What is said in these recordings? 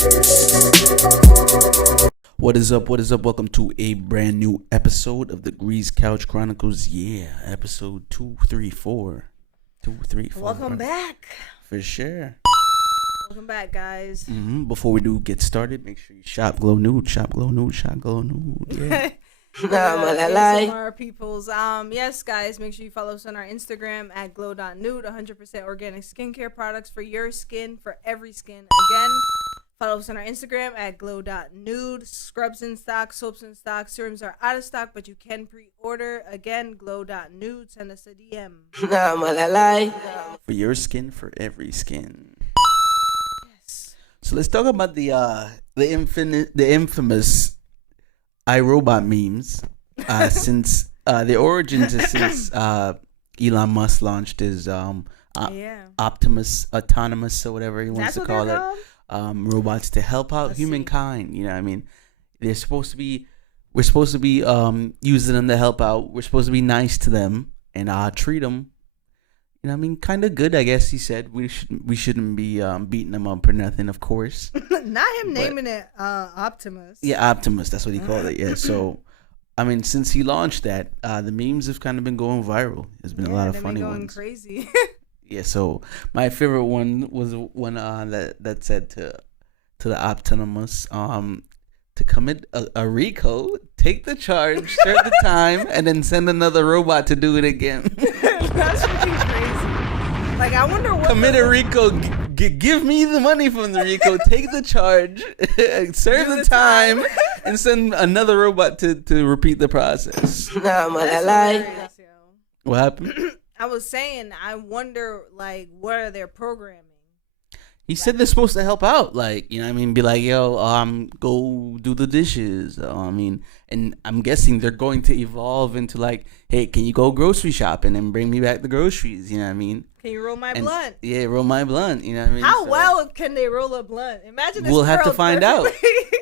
What is up? What is up? Welcome to a brand new episode of the CouchChronicles. Yeah, episode 234. 234. Welcome back. For sure. Welcome back, guys. Before we do get started, make sure you shop Glow Nude. Shop Glow Nude. Shop Glow Nude. Yeah. ASMR peoples. Yes, guys, make sure you follow us on our Instagram at glow.nude. 100% organic skincare products for your skin, for every skin. Again, follow us on our Instagram at glow.nude. Scrubs in stock, soaps in stock, serums are out of stock, but you can pre-order. Again, glow.nude. Send us a DM. For your skin, for every skin. Yes. So let's talk about the infamous iRobot memes. Since the origins is since Elon Musk launched his Optimus, autonomous, or whatever he wants to call it. Robots to help out humankind. You know what I mean? We're supposed to be using them to help out. We're supposed to be nice to them and treat them. You know what I mean? Kind of good, I guess he said. We shouldn't be beating them up or nothing, of course. Not him naming it Optimus. Yeah, Optimus. That's what he called it. Yeah. So, I mean, since he launched that, the memes have kind of been going viral. There's been a lot of funny going ones. Crazy. Yeah, so my favorite one was one that said to the Optimus to commit a RICO, take the charge, serve the time, and then send another robot to do it again. That's freaking crazy. Like, I wonder what commit a RICO, give me the money from the RICO, take the charge, serve the time, and send another robot to repeat the process. What happened? I was saying, I wonder, like, what are their programming? He said they're supposed to help out, like, you know what I mean? Be like, yo, go do the dishes. I mean, and I'm guessing they're going to evolve into like, hey, can you go grocery shopping and bring me back the groceries? You know what I mean? Can you roll my blunt? Yeah, roll my blunt. You know what I mean? How well can they roll a blunt? Imagine this. We'll have to find out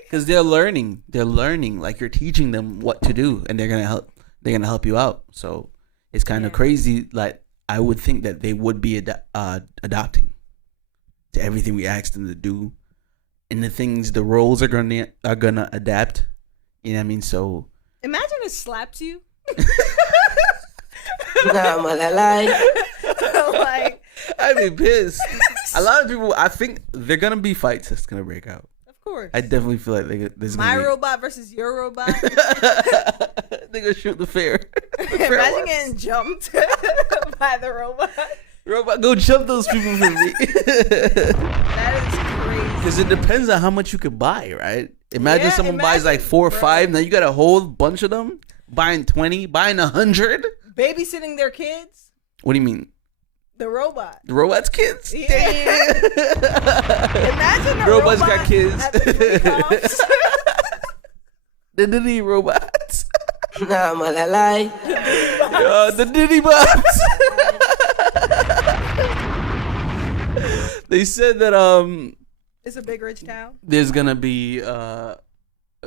because they're learning. They're learning. Like, you're teaching them what to do, and they're gonna help. They're gonna help you out. So it's kind of crazy. Like, I would think that they would be adopting to everything we asked them to do, and the roles are gonna adapt. You know what I mean? So imagine it slaps you. Like, I'd be pissed. A lot of people, I think they're gonna be fights that's gonna break out. Of course. I definitely feel like there's my robot versus your robot. They're gonna shoot the fair. Imagine getting jumped by the robot. Robot, go jump those people for me. That is crazy. Because it depends on how much you could buy, right? Imagine someone buys like 4 or 5. Now you got a whole bunch of them. Buying 20, buying 100. Babysitting their kids. What do you mean? The robot. The robot's kids? Yeah. Imagine the robots robot got kids. At the The Diddy robots. The Diddy bots. They said that it's a big rich town. There's gonna be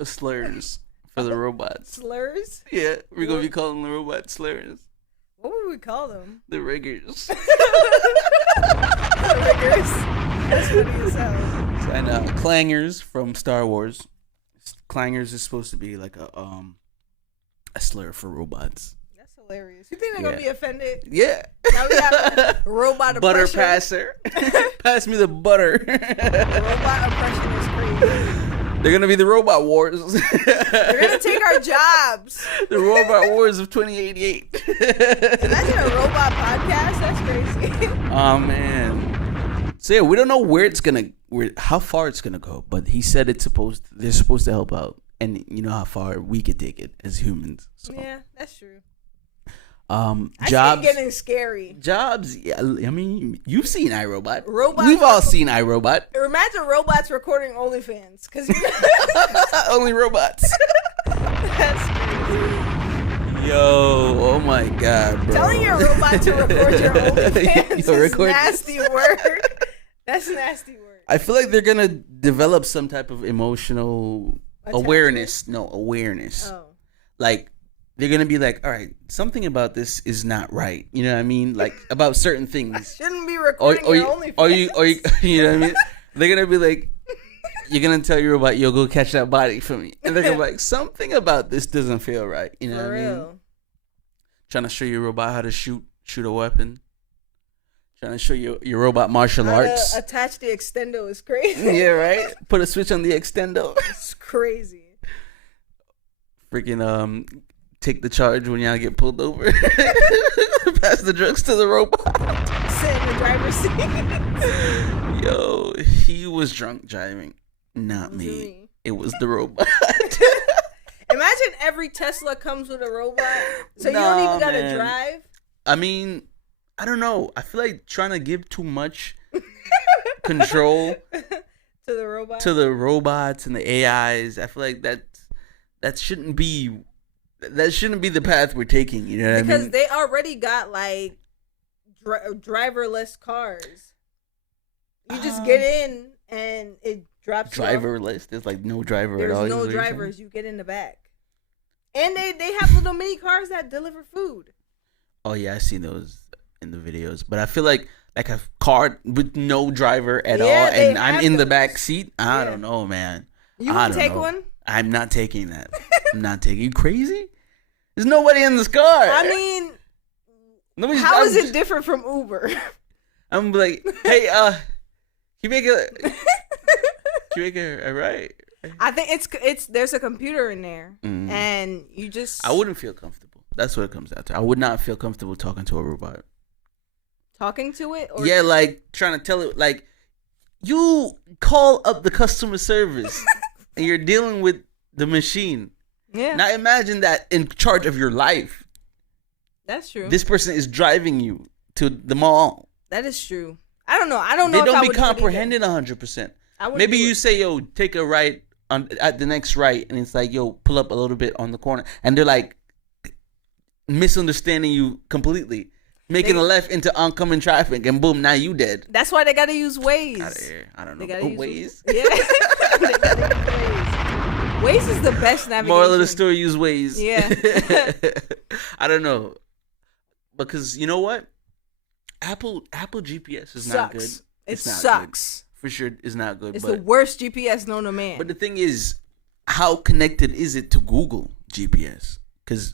slurs for the robots. Slurs? Yeah, we're gonna be calling the robots slurs. What would we call them? The riggers. The riggers. That's funny as hell. And clangers from Star Wars. Clangers is supposed to be like a slur for robots. That's hilarious. You think they're gonna be offended? Yeah. Now we have robot butter oppression. passer. Pass me the butter. Robot oppression is crazy. They're gonna be the robot wars. They're gonna take our jobs. The robot wars of 2088. Imagine a robot podcast. That's crazy. Oh man. So yeah, we don't know how far it's gonna go, but he said they're supposed to help out, and you know how far we could take it as humans. So. Yeah, that's true. Jobs getting scary. Jobs. Yeah, I mean, you've seen iRobot. We've all seen iRobot. Imagine robots recording OnlyFans, because only robots. That's crazy. Yo, oh my god, bro. Telling your robot to record your OnlyFans is nasty work. That's nasty work. I feel like they're gonna develop some type of emotional awareness. No, awareness. Oh. Like, they're gonna be like, all right, something about this is not right. You know what I mean? Like, about certain things. I shouldn't be recording your OnlyFans. Or you know what I mean? They're gonna be like, you're gonna tell your robot, "Yo, go catch that body for me," and they're gonna be like, "Something about this doesn't feel right." You know For what I mean? real. Trying to show your robot how to shoot a weapon. Trying to show your robot martial arts. Attach the extendo is crazy. Yeah, right. Put a switch on the extendo. It's crazy. Freaking take the charge when y'all get pulled over. Pass the drugs to the robot. Sit in the driver's seat. Yo, he was drunk driving, not me. It was the robot. Imagine every Tesla comes with a robot, so you don't even gotta drive. I mean, I don't know. I feel like trying to give too much control to the robots and the AIs. I feel like that shouldn't be the path we're taking. You know what I mean? Because they already got like driverless cars. You just get in and it drops. Driverless. There's like no driver There's at all. no drivers. You get in the back, and they have little mini cars that deliver food. Oh yeah, I seen those in the videos, but I feel like a car with no driver at all, and I'm in the back seat. I don't know, man. You would take one? I'm not taking that. I'm not taking. You crazy? There's nobody in this car. I mean, how is it different from Uber? I'm like, hey, you make a right? I think it's there's a computer in there, and you just. I wouldn't feel comfortable. That's what it comes down to. I would not feel comfortable talking to a robot. Talking to it? Or yeah, like trying to tell it, like, you call up the customer service and you're dealing with the machine. Yeah. Now imagine that in charge of your life. That's true. This person is driving you to the mall. That is true. I don't know. They don't be comprehending 100%. Maybe you say, yo, take a right at the next right, and it's like, yo, pull up a little bit on the corner, and they're like misunderstanding you completely, making a left into oncoming traffic, and boom, now you dead. That's why they gotta use Waze. Out of here. I don't know. Waze? Yeah. They gotta use Waze. Waze is the best navigation. Moral of the story, use Waze. Yeah. I don't know. Because you know what? Apple GPS is not good. It sucks. Good. For sure, it's not good. It's the worst GPS known to man. But the thing is, how connected is it to Google GPS? Because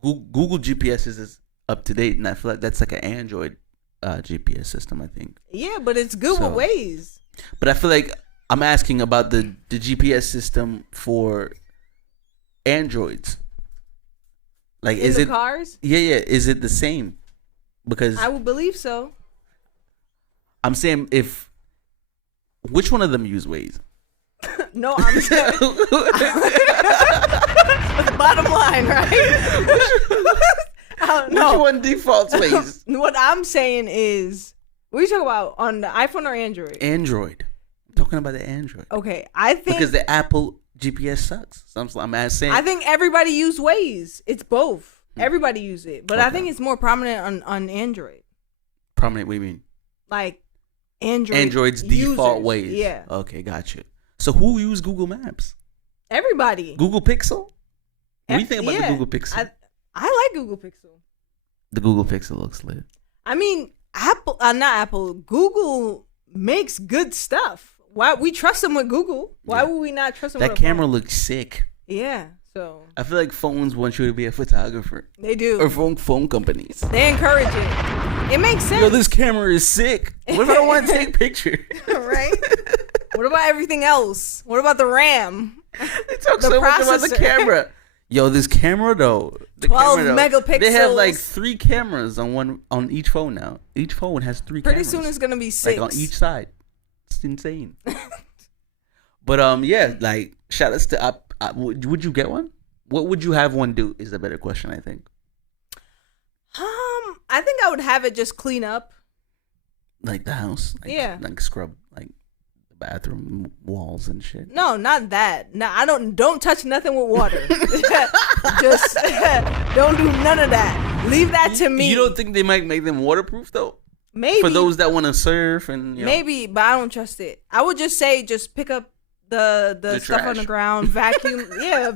Google GPS is up to date, and I feel like that's like an Android GPS system, I think. Yeah, but it's good with Waze. But I feel like I'm asking about the GPS system for Androids. Like, is it cars? Yeah. Is it the same? Because I would believe so. I'm saying which one of them use Waze? No, I'm saying bottom line, right? Which one defaults Waze? What I'm saying is, what are you talking about, on the iPhone or Android? Android. I'm talking about the Android. Okay, I think because the Apple GPS sucks. So I'm saying. I think everybody use Waze. It's both. Everybody use it, but I think it's more prominent on Android. Prominent? What do you mean? Like Android's default Waze. Yeah. Okay, gotcha. So who use Google Maps? Everybody. Google Pixel? What do you think about the Google Pixel? I like Google Pixel. The Google Pixel looks lit. I mean, Google makes good stuff. Why we trust them with Google? Why would we not trust them with that camera looks sick. Yeah. So I feel like phones want you to be a photographer. They do. Or phone companies. They encourage it. It makes sense. Yo, this camera is sick. What if I don't want to take pictures? Right? What about everything else? What about the RAM? They talk so much about the camera. Yo, this camera though. 12 megapixels. They have like 3 cameras on each phone now. Each phone has 3 cameras. Pretty soon it's gonna be 6. Like on each side. It's insane. But yeah, like shout outs to would you get one? What would you have one do? Is a better question, I think. I think I would have it just clean up. Like the house? Yeah. Like scrub like the bathroom walls and shit. No, not that. No, I don't touch nothing with water. Just don't do none of that. Leave that to me. You don't think they might make them waterproof though? Maybe. For those that want to surf and maybe, but I don't trust it. I would just say just pick up the stuff trash on the ground, vacuum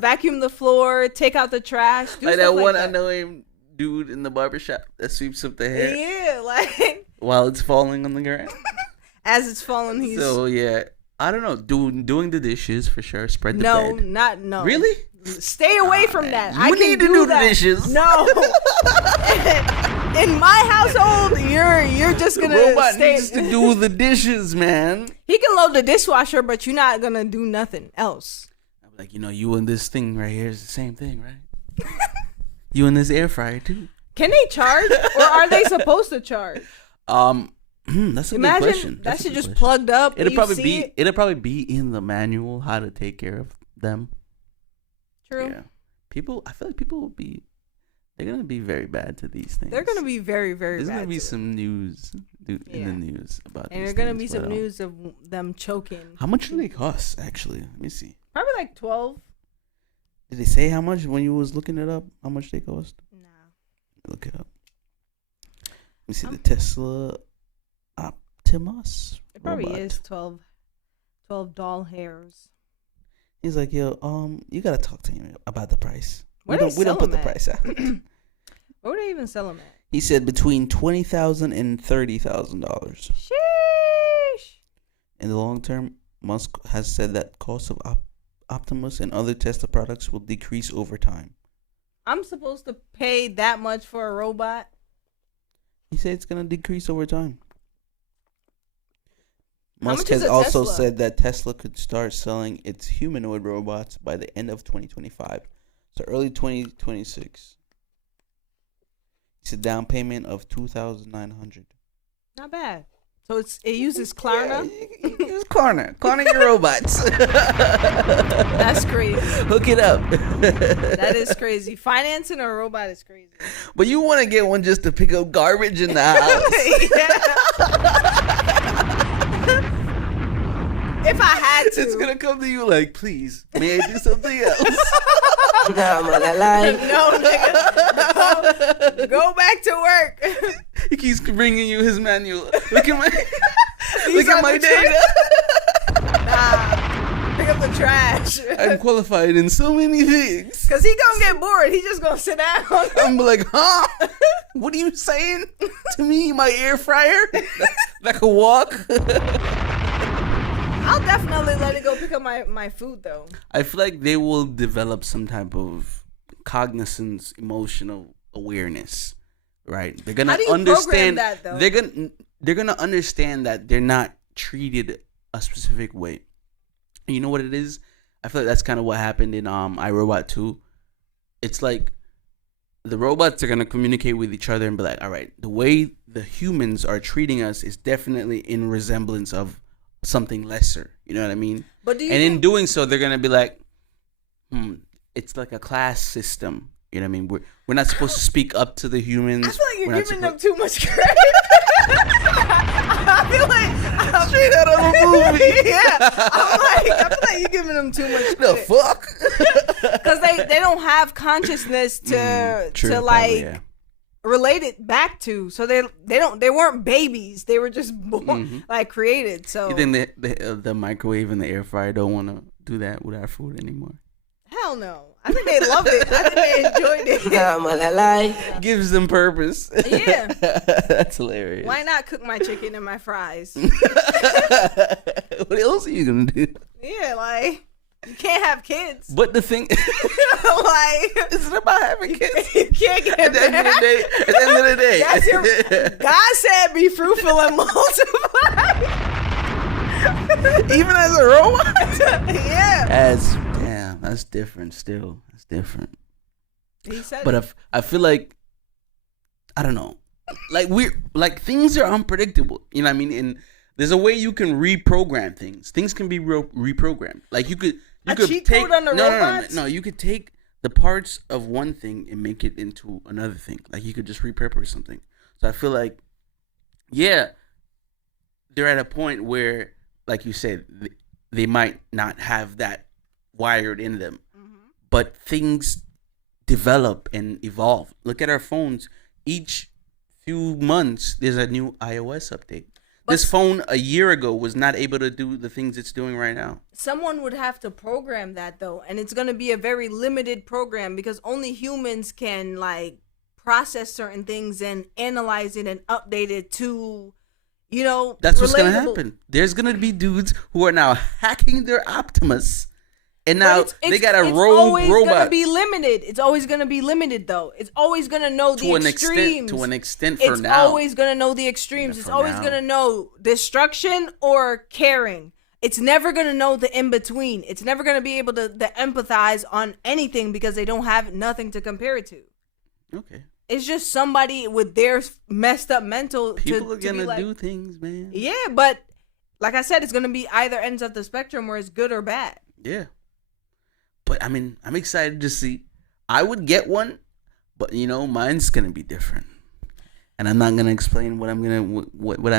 vacuum the floor, take out the trash. Do like that one that. I know him dude in the barbershop that sweeps up the hair. Yeah, like while it's falling on the ground. As it's falling, he's so yeah. I don't know. Doing the dishes for sure. Spread the bed. No. Really? Stay away from that. You need to do the dishes. No. In my household, you're just gonna. The robot needs to do the dishes, man. He can load the dishwasher, but you're not gonna do nothing else. I'm like, you and this thing right here is the same thing, right? You and this air fryer too. Can they charge, or are they supposed to charge? That's a good question. That shit just plugged up. It'll probably be in the manual how to take care of them. True. Yeah. I feel like people they're gonna be very bad to these things. They're gonna be very, very There's bad. There's gonna be some news in the news about and these there's gonna things, be some news of them choking. How much do they cost, actually? Let me see. Probably like 12. Did they say how much when you was looking it up? How much they cost? Nah. Look it up. Let me see the Tesla Optimus. It probably robot. is 12 doll hairs. He's like, yo, you gotta talk to him about the price. We don't put the price out. What would they even sell them at? He said between $20,000 and $30,000. Sheesh. In the long term, Musk has said that cost of Optimus and other Tesla products will decrease over time. I'm supposed to pay that much for a robot? He said it's gonna decrease over time. How Musk much is has a also Tesla? said that Tesla could start selling its humanoid robots by the end of 2025. So early 2026. It's a down payment of $2,900. Not bad. So it uses Klarna? Yeah, you use Klarna your robots. That's crazy. Hook it up. That is crazy. Financing a robot is crazy. But you want to get one just to pick up garbage in the house. If I had to. It's going to come to you like, please, may I do something else? No, nigga. No. Go back to work. He keeps bringing you his manual. Look at my data. Nah. Pick up the trash. I'm qualified in so many things. Because he gonna get bored. He just gonna sit down. I'm like, huh? What are you saying to me, my air fryer? That could walk? I'll definitely let it go pick up my food, though. I feel like they will develop some type of cognizance, emotional awareness, right? They're gonna understand that, though? They're gonna understand that they're not treated a specific way. And you know what it is? I feel like that's kind of what happened in iRobot 2. It's like the robots are gonna communicate with each other and be like, all right, the way the humans are treating us is definitely in resemblance of something lesser. You know what I mean? But in doing so, they're gonna be like, it's like a class system. You know what I mean? We're not supposed to speak up to the humans. I feel like you're giving them too much credit. I feel like straight out of a movie. Yeah, I feel like you're giving them too much credit. The fuck? Because they don't have consciousness to like relate it back to. So they weren't babies. They were just born, like created. So you think the microwave and the air fryer don't want to do that with our food anymore? Hell no. I think they loved it. I think they enjoyed it. Gives them purpose. Yeah. That's hilarious. Why not cook my chicken and my fries? What else are you gonna do? Yeah, like you can't have kids. But the thing, like, it's not about having kids. You can't get At the end of the day, that's your, God said, "Be fruitful and multiply." Even as a robot. Yeah. That's different. Still, that's different. He said. But I feel like, I don't know, like things are unpredictable. You know what I mean? And there's a way you can reprogram things. Things can be reprogrammed. Like you could cheat take code on the robots? No. You could take the parts of one thing and make it into another thing. Like you could just repurpose something. So I feel like, yeah, they're at a point where, like you said, they might not have that wired in them, but things develop and evolve. Look at our phones. Each few months, there's a new iOS update. This phone a year ago was not able to do the things it's doing right now. Someone would have to program that, though, and it's going to be a very limited program because only humans can like process certain things and analyze it and update it to That's what's gonna happen. There's gonna be dudes who are now hacking their Optimus, and now they got a rogue robot. It's always gonna be limited. It's always gonna be limited, though. It's always gonna know the extremes. To an extent, for now. It's always gonna know the extremes. It's always gonna know destruction or caring. It's never gonna know the in between. It's never gonna be able to empathize on anything because they don't have nothing to compare it to. Okay. It's just somebody with their messed up mental. People are gonna do things, man. Yeah, but like I said, it's gonna be either ends of the spectrum where it's good or bad. Yeah. But I mean, I'm excited to see. I would get one, but mine's gonna be different, and I'm not gonna explain what I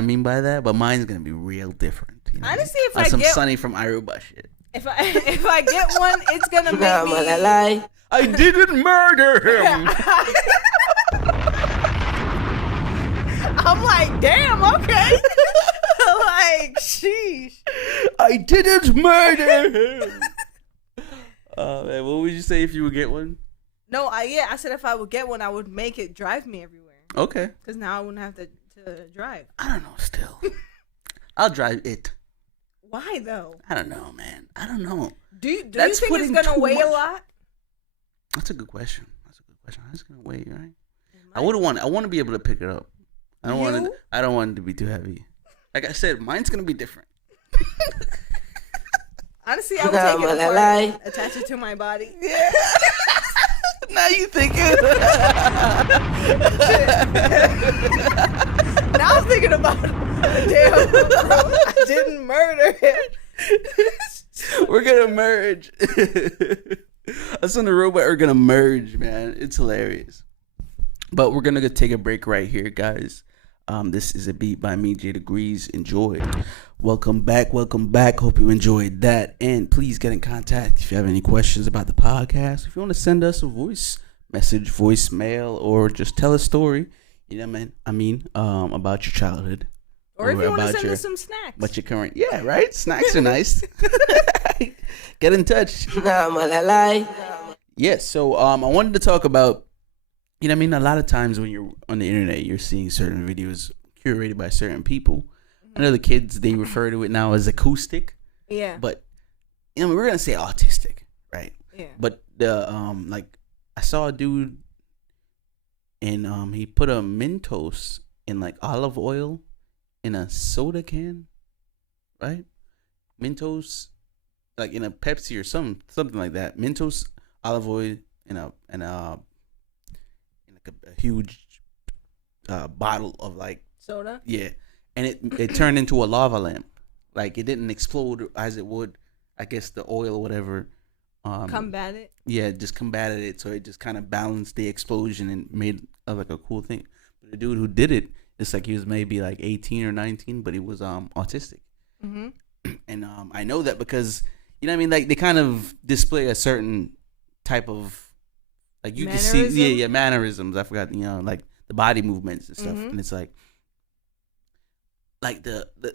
mean by that. But mine's gonna be real different. Honestly, if I get Sunny from Iroba shit. If I get one, it's gonna make me. I didn't murder him. I'm like, damn, okay. Like, sheesh. I didn't murder him. Man, what would you say if you would get one? No, I said if I would get one, I would make it drive me everywhere. Okay. Because now I wouldn't have to drive. I don't know. Still, I'll drive it. Why though? I don't know, man. I don't know. Do you think it's gonna weigh a lot? That's a good question. It's gonna weigh, right? I want to be able to pick it up. I don't want it to be too heavy. Like I said, mine's gonna be different. Honestly, I would take it apart, attach it to my body. Yeah. Now you thinking. Now I'm thinking about damn, bro, I didn't murder him. We're gonna merge. Us and the robot are gonna merge, man. It's hilarious. But we're gonna take a break right here, guys. This is a beat by me, J Degrees. Enjoy. Welcome back. Hope you enjoyed that. And please get in contact if you have any questions about the podcast. If you want to send us a voice message, voicemail, or just tell a story, about your childhood. Or if you want to send us some snacks. But your current, yeah, right? Snacks are nice. Get in touch. Yes, so I wanted to talk about, a lot of times when you're on the internet, you're seeing certain videos curated by certain people. I know the kids, they refer to it now as acoustic. Yeah. But, we're going to say autistic, right? Yeah. But, I saw a dude, and he put a Mentos in, olive oil in a soda can, right? Mentos, in a Pepsi or something like that. Mentos, olive oil in a huge bottle of soda. Yeah, and it turned into a lava lamp. It didn't explode as it would, I guess, the oil or whatever. Combat it. Yeah, just combated it, so it just kind of balanced the explosion and made a cool thing. But the dude who did it, it's he was maybe 18 or 19, but he was autistic. Mm-hmm. And I know that because they kind of display a certain type of you can see mannerisms. I forgot the body movements and stuff, mm-hmm. and it's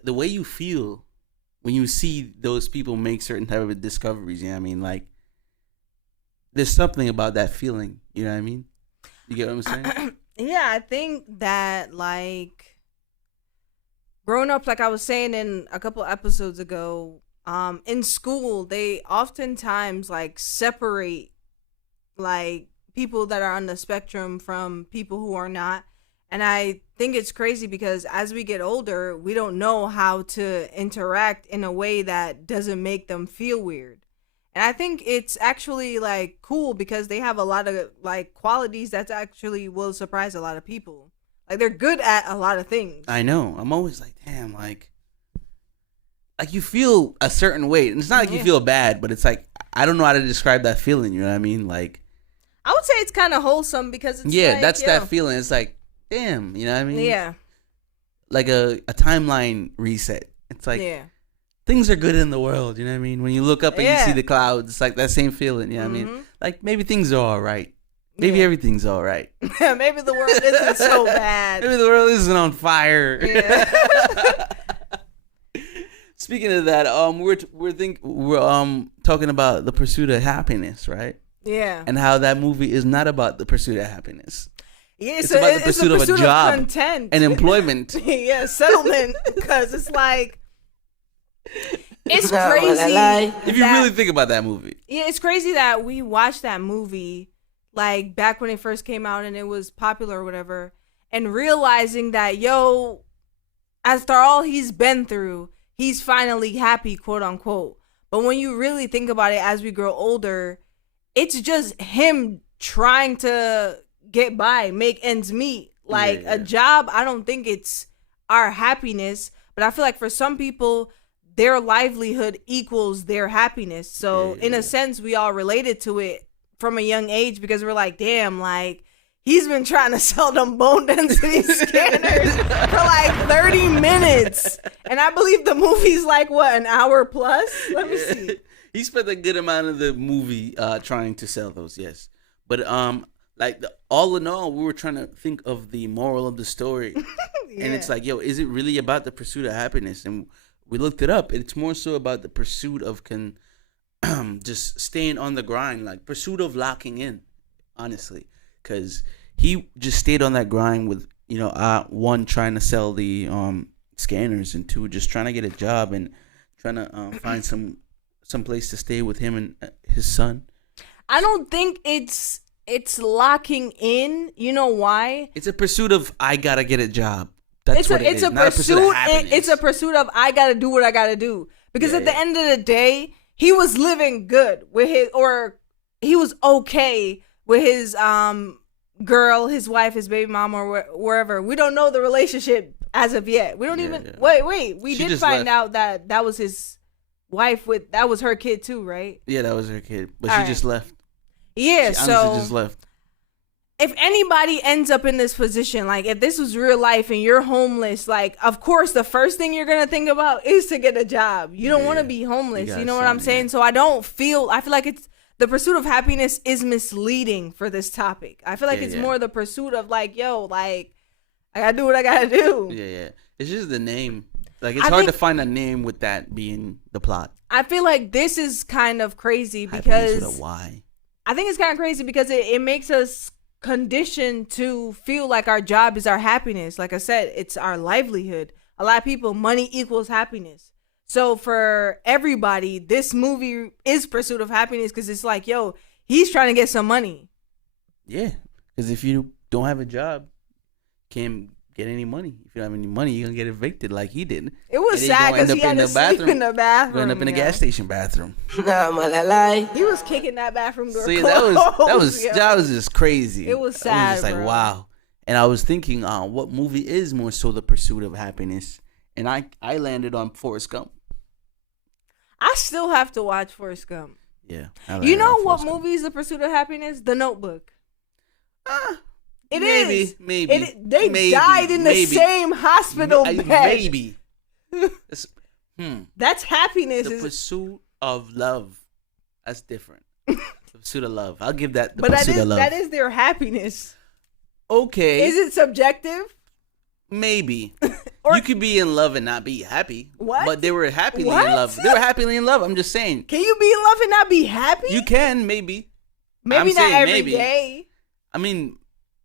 the way you feel when you see those people make certain type of discoveries. There's something about that feeling. You know what I mean? You get what I'm saying? Yeah, I think that growing up, I was saying in a couple episodes ago, in school they oftentimes separate people that are on the spectrum from people who are not. And I think it's crazy because as we get older, we don't know how to interact in a way that doesn't make them feel weird. And I think it's actually cool because they have a lot of qualities that actually will surprise a lot of people. They're good at a lot of things. I know. I'm always damn, you feel a certain way. And it's not you feel bad, but it's I don't know how to describe that feeling. You know what I mean? I would say it's kind of wholesome because it's that's that feeling. It's damn, you know what I mean? Yeah. A timeline reset. It's things are good in the world, you know what I mean? When you look up and you see the clouds, it's that same feeling, you know what I mean? Maybe things are all right. Maybe everything's all right. Maybe the world isn't so bad. Maybe the world isn't on fire. Yeah. Speaking of that, we're talking about The Pursuit of Happiness, right? Yeah. And how that movie is not about the pursuit of happiness. Yeah, it's about the pursuit of a job, content, and employment. Yeah, settlement. Because it's like, it's crazy. If you really think about that movie. Yeah, it's crazy that we watched that movie like back when it first came out and it was popular or whatever, and realizing that, yo, after all he's been through, he's finally happy, quote unquote. But when you really think about it, as we grow older, it's just him trying to get by, make ends meet. Like a job, I don't think it's our happiness, but I feel like for some people, their livelihood equals their happiness. So in a sense, we all related to it from a young age because we're like, damn, like he's been trying to sell them bone density scanners for like 30 minutes. And I believe the movie's like, what, an hour plus? Let me see. He spent a good amount of the movie trying to sell those, yes. But all in all, we were trying to think of the moral of the story. And it's like, yo, is it really about the pursuit of happiness? And we looked it up. It's more so about the pursuit of just staying on the grind, like pursuit of locking in, honestly. Because he just stayed on that grind with, one, trying to sell the scanners, and two, just trying to get a job and trying to find some place to stay with him and his son. I don't think it's locking in. You know why? It's a pursuit of, I gotta get a job. That's what it is. Not a pursuit of happiness. It's a pursuit of, I gotta do what I gotta do. Because at the end of the day, he was living good with he was okay with his girl, his wife, his baby mom, or wherever. We don't know the relationship as of yet. We don't wait. We did find out that was his wife that was her kid too, right? Yeah, that was her kid. But she just left. Yeah, she honestly just left. If anybody ends up in this position, like if this was real life and you're homeless, like of course the first thing you're gonna think about is to get a job. You don't want to be homeless. You know what I'm saying? So I feel like it's the pursuit of happiness is misleading for this topic. I feel like it's more the pursuit of like, yo, like I gotta do what I gotta do. Yeah. It's just the name. Like it's hard to find a name with that being the plot. I feel like this is kind of crazy because happiness with a Y. I think it's kind of crazy because it makes us conditioned to feel like our job is our happiness. Like I said, it's our livelihood. A lot of people, money equals happiness. So for everybody, this movie is pursuit of happiness because it's like, yo, he's trying to get some money. Yeah, because if you don't have a job, you can't get any money. If you don't have any money, you're gonna get evicted like he did. It was sad because he had to sleep in the bathroom. Going up in the gas station bathroom. He was kicking that bathroom door. See, that was just crazy. It was sad. I was just like, wow. And I was thinking, what movie is more so the pursuit of happiness? And I landed on Forrest Gump. I still have to watch Forrest Gump. Yeah. You know what movie is the pursuit of happiness? The Notebook. Maybe. They died in the same hospital bed. Maybe. That's happiness. The pursuit of love. That's different. The pursuit of love. I'll give that the pursuit of love. That is their happiness. Okay. Is it subjective? Maybe. You could be in love and not be happy. What? But they were happily in love. They were happily in love. I'm just saying. Can you be in love and not be happy? You can, maybe. Maybe not every day. I mean,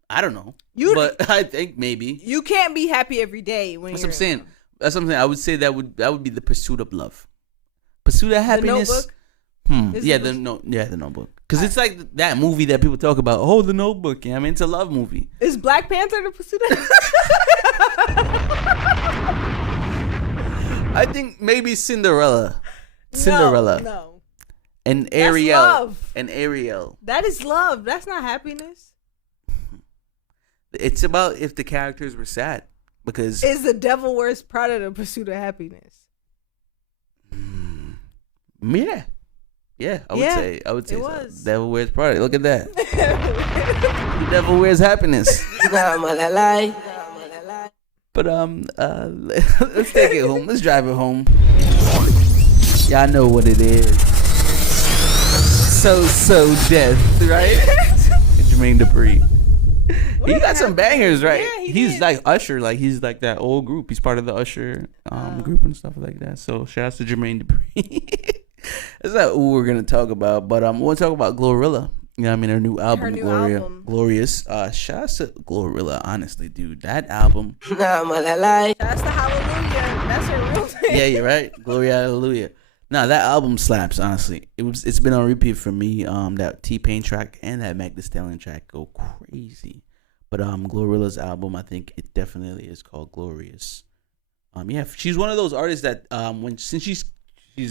I don't know. But I think maybe. You can't be happy every day when That's you're what I'm saying. That's something I would say that would be the pursuit of love. Pursuit of happiness. The Notebook? The Notebook. Because it's like that movie that people talk about. Oh, The Notebook. I mean, it's a love movie. Is Black Panther the pursuit of I think maybe Cinderella. No. And Ariel. That's love. And Ariel. That is love. That's not happiness. It's about if the characters were sad. Because is The Devil Wears Prada the pursuit of happiness? Yeah. Yeah, I would say it so. was. Devil Wears Prada. Look at that. The Devil Wears Happiness. But let's take it home. Let's drive it home. Y'all know what it is. So Death, right? Jermaine Dupri. He got some bangers, right? Yeah, he's like Usher, like he's like that old group. He's part of the Usher group and stuff like that. So shout out to Jermaine Dupri. That's not who we're gonna talk about, but we'll talk about Glorilla. Yeah, I mean her new album, Glorious. Shout out to Glorilla, honestly, dude. That album. Shout out to Hallelujah. That's her real name. Yeah, you're right. Gloria, hallelujah. Nah, that album slaps. Honestly, it's been on repeat for me. That T-Pain track and that Meg Thee Stallion track go crazy. But Glorilla's album, I think it definitely is called Glorious. Yeah, she's one of those artists that since she's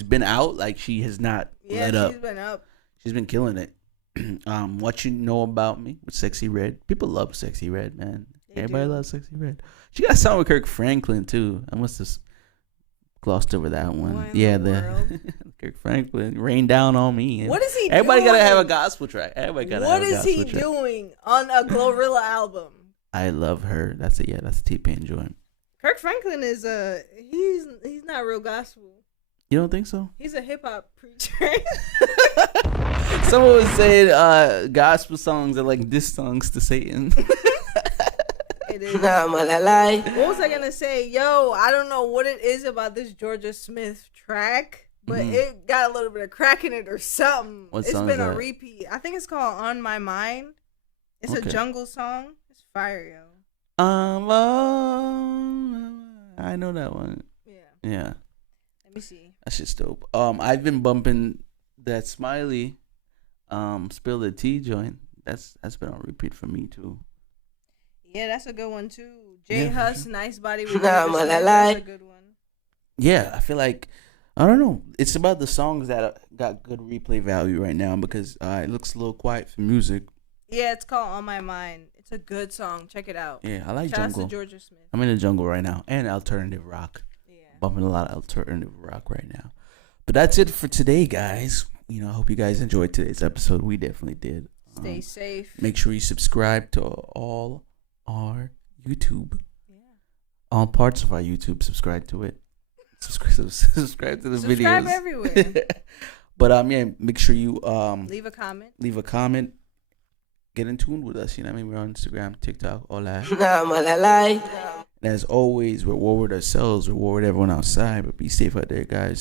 been out, like she has not let up. She's been up. She's been killing it. What You Know About Me with Sexy Red. People love Sexy Red, man. Everybody loves Sexy Red. She got a song with Kirk Franklin too. I must have glossed over that one. The Kirk Franklin, Rain Down on Me. What is he Everybody doing? Gotta have a gospel track. Everybody gotta have a gospel track. What is he doing on a Glorilla album? I love her. That's a T-Pain joint. Kirk Franklin is he's not real gospel. You don't think so? He's a hip hop preacher. Someone was saying gospel songs are like diss songs to Satan. It is. What was I gonna say? Yo, I don't know what it is about this Georgia Smith track, but it got a little bit of crack in it or something. What it's song been is a that? repeat. I think it's called On My Mind. It's a jungle song. It's fire, yo. I know that one. Yeah. Let me see. That shit's dope. I've been bumping that Smiley, Spill the Tea joint. That's been on repeat for me too. Yeah, that's a good one too. J Hus, sure. Nice Body. That's a good one. Yeah, I feel like I don't know. It's about the songs that got good replay value right now because it looks a little quiet for music. Yeah, it's called On My Mind. It's a good song. Check it out. Yeah, I like Shout jungle. out to Georgia Smith. I'm in the jungle right now and alternative rock. Yeah, bumping a lot of alternative rock right now. But that's it for today, guys. I hope you guys enjoyed today's episode. We definitely did. Stay safe. Make sure you subscribe to all our YouTube. Yeah. All parts of our YouTube. Subscribe to it. Subscribe to the videos. Subscribe everywhere. But make sure you leave a comment. Leave a comment. Get in tune with us. You know what I mean? We're on Instagram, TikTok, all that. And as always, reward ourselves, reward everyone outside. But be safe out there, guys.